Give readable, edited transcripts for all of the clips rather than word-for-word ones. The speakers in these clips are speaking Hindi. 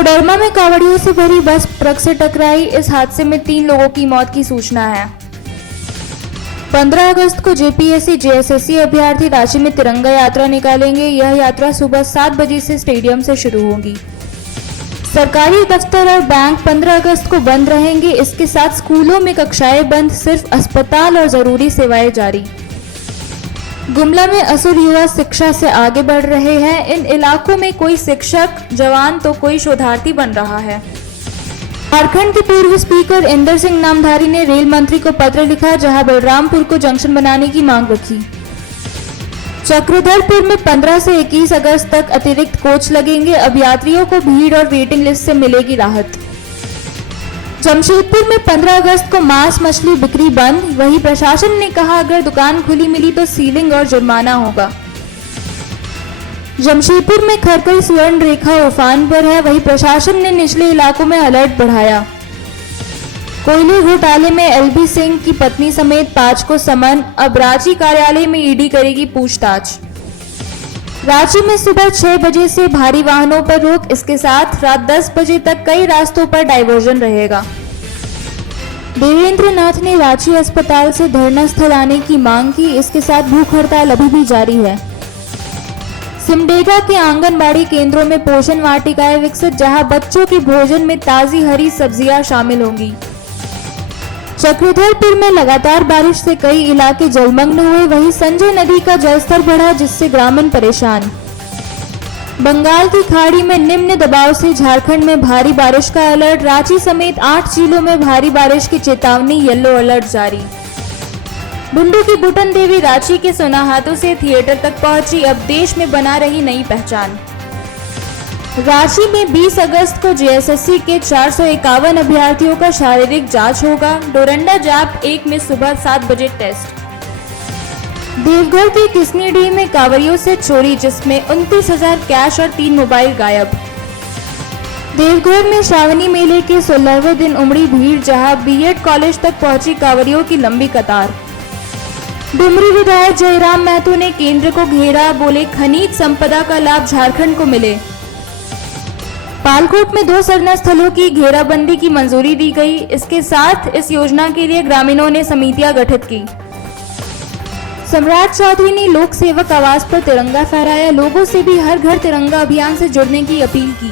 कोडरमा में कांवड़ियों से भरी बस ट्रक से टकराई। इस हादसे में 3 लोगों की मौत की सूचना है। 15 अगस्त को जेपीएससी जेएसएससी अभ्यर्थी रांची में तिरंगा यात्रा निकालेंगे। यह यात्रा सुबह 7 बजे से स्टेडियम से शुरू होगी। सरकारी दफ्तर और बैंक 15 अगस्त को बंद रहेंगे। इसके साथ स्कूलों में कक्षाएं बंद, सिर्फ अस्पताल और जरूरी सेवाएं जारी। गुमला में असुर युवा शिक्षा से आगे बढ़ रहे हैं। इन इलाकों में कोई शिक्षक जवान तो कोई शोधार्थी बन रहा है। झारखंड के पूर्व स्पीकर इंदर सिंह नामधारी ने रेल मंत्री को पत्र लिखा, जहां बलरामपुर को जंक्शन बनाने की मांग रखी। चक्रधरपुर में 15 से 21 अगस्त तक अतिरिक्त कोच लगेंगे। अब यात्रियों को भीड़ और वेटिंग लिस्ट से मिलेगी राहत। जमशेदपुर में 15 अगस्त को मांस मछली बिक्री बंद। वहीं प्रशासन ने कहा, अगर दुकान खुली मिली तो सीलिंग और जुर्माना होगा। जमशेदपुर में खरकई स्वर्ण रेखा उफान पर है। वहीं प्रशासन ने निचले इलाकों में अलर्ट बढ़ाया। कोयले घोटाले में एलबी सिंह की पत्नी समेत 5 को समन। अब रांची कार्यालय में ईडी करेगी पूछताछ। रांची में सुबह 6 बजे से भारी वाहनों पर रोक। इसके साथ रात 10 बजे तक कई रास्तों पर डायवर्जन रहेगा। देवेंद्र नाथ ने रांची अस्पताल से धरना स्थल आने की मांग की। इसके साथ भूख हड़ताल अभी भी जारी है। सिमडेगा के आंगनबाड़ी केंद्रों में पोषण वाटिकाएं विकसित, जहां बच्चों के भोजन में ताजी हरी सब्जियां शामिल होंगी। चक्रधरपुर में लगातार बारिश से कई इलाके जलमग्न हुए। वहीं संजय नदी का जलस्तर बढ़ा, जिससे ग्रामीण परेशान। बंगाल की खाड़ी में निम्न दबाव से झारखंड में भारी बारिश का अलर्ट। रांची समेत 8 जिलों में भारी बारिश की चेतावनी, येलो अलर्ट जारी। बुंडू की बुटन देवी रांची के सोनाहातू से थिएटर तक पहुंची। अब देश में बना रही नई पहचान। रांची में 20 अगस्त को जेएसएससी के 451 अभ्यर्थियों का शारीरिक जांच होगा। डोरंडा जैप 1 में सुबह 7 बजे टेस्ट। देवघर के किसनीडीह में कांवड़ियों से चोरी, जिसमें 29,000 कैश और 3 मोबाइल गायब। देवघर में श्रावणी मेले के 16वें दिन उमड़ी भीड़, जहां बीएड कॉलेज तक पहुंची कांवड़ियों की लंबी कतार। डुमरी विधायक जयराम महतो ने केंद्र को घेरा, बोले खनिज संपदा का लाभ झारखंड को मिले। पालकोट में 2 सरना स्थलों की घेराबंदी की मंजूरी दी गई। इसके साथ इस योजना के लिए ग्रामीणों ने समितियां गठित की। सम्राट चौधरी ने लोक सेवक आवास पर तिरंगा फहराया। लोगों से भी हर घर तिरंगा अभियान से जुड़ने की अपील की।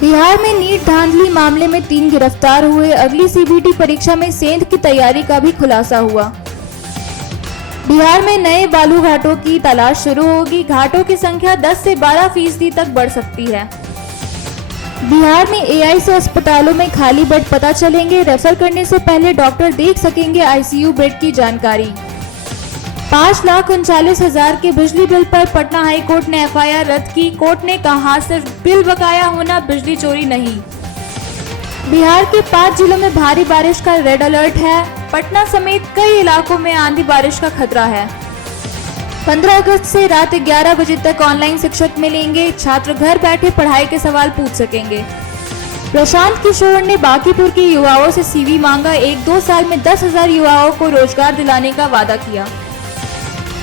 बिहार में नीट धांधली मामले में 3 गिरफ्तार हुए। अगली सीबीटी परीक्षा में सेंध की तैयारी का भी खुलासा हुआ। बिहार में नए बालू घाटों की तलाश शुरू होगी। घाटों की संख्या 10 से 12% तक बढ़ सकती है। बिहार में एआई से अस्पतालों में खाली बेड पता चलेंगे। रेफर करने से पहले डॉक्टर देख सकेंगे आईसीयू बेड की जानकारी। 5,39,000 के बिजली बिल पर पटना हाईकोर्ट ने एफआईआर रद्द की। कोर्ट ने कहा, सिर्फ बिल बकाया होना, बिजली चोरी नहीं। बिहार के 5 जिलों में भारी बारिश का रेड अलर्ट है। पटना समेत कई इलाकों में आंधी बारिश का खतरा है। 15 अगस्त से रात 11 बजे तक ऑनलाइन शिक्षक मिलेंगे। छात्र घर बैठे पढ़ाई के सवाल पूछ सकेंगे। प्रशांत किशोर ने बांकीपुर के युवाओं से सीवी मांगा। 1-2 साल में 10,000 युवाओं को रोजगार दिलाने का वादा किया।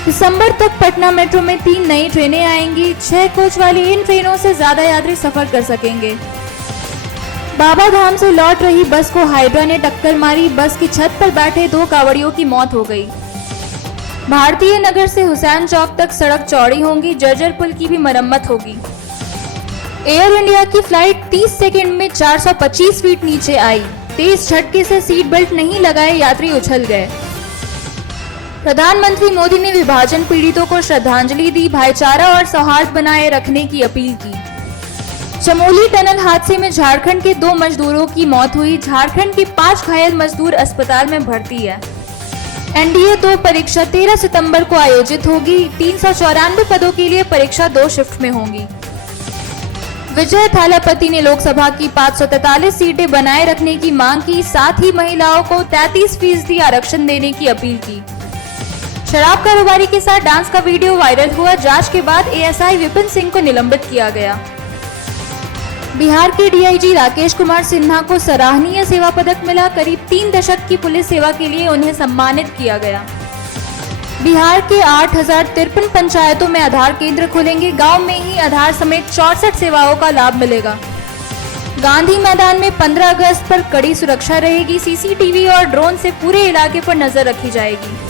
दिसंबर तक पटना मेट्रो में 3 नई ट्रेनें आएंगी। 6 कोच वाली इन ट्रेनों से ज्यादा यात्री सफर कर सकेंगे। बाबा धाम से लौट रही बस को हाइड्रा ने टक्कर मारी। बस की छत पर बैठे 2 कांवड़ियों की मौत हो गई। भारतीय नगर से हुसैन चौक तक सड़क चौड़ी होगी। जर्जर पुल की भी मरम्मत होगी। एयर इंडिया की फ्लाइट 30 सेकंड में 425 फीट नीचे आई। तेज झटके से सीट बेल्ट नहीं लगाए यात्री उछल गए। प्रधानमंत्री मोदी ने विभाजन पीड़ितों को श्रद्धांजलि दी। भाईचारा और सौहार्द बनाए रखने की अपील की। चमोली टनल हादसे में झारखंड के 2 मजदूरों की मौत हुई। झारखंड के 5 घायल मजदूर अस्पताल में भर्ती है। एनडीए 2 परीक्षा 13 सितंबर को आयोजित होगी। 394 पदों के लिए परीक्षा 2 शिफ्ट में होगी। विजय थालापति ने लोकसभा की 543 सीटें बनाए रखने की मांग की। साथ ही महिलाओं को 33% आरक्षण देने की अपील की। शराब कारोबारी के साथ डांस का वीडियो वायरल हुआ। जांच के बाद एएसआई विपिन सिंह को निलंबित किया गया। बिहार के डीआईजी राकेश कुमार सिन्हा को सराहनीय सेवा पदक मिला। करीब 3 दशक की पुलिस सेवा के लिए उन्हें सम्मानित किया गया। बिहार के 8,053 पंचायतों में आधार केंद्र खुलेंगे। गांव में ही आधार समेत 64 सेवाओं का लाभ मिलेगा। गांधी मैदान में 15 अगस्त पर कड़ी सुरक्षा रहेगी। सीसीटीवी और ड्रोन से पूरे इलाके पर नजर रखी जाएगी।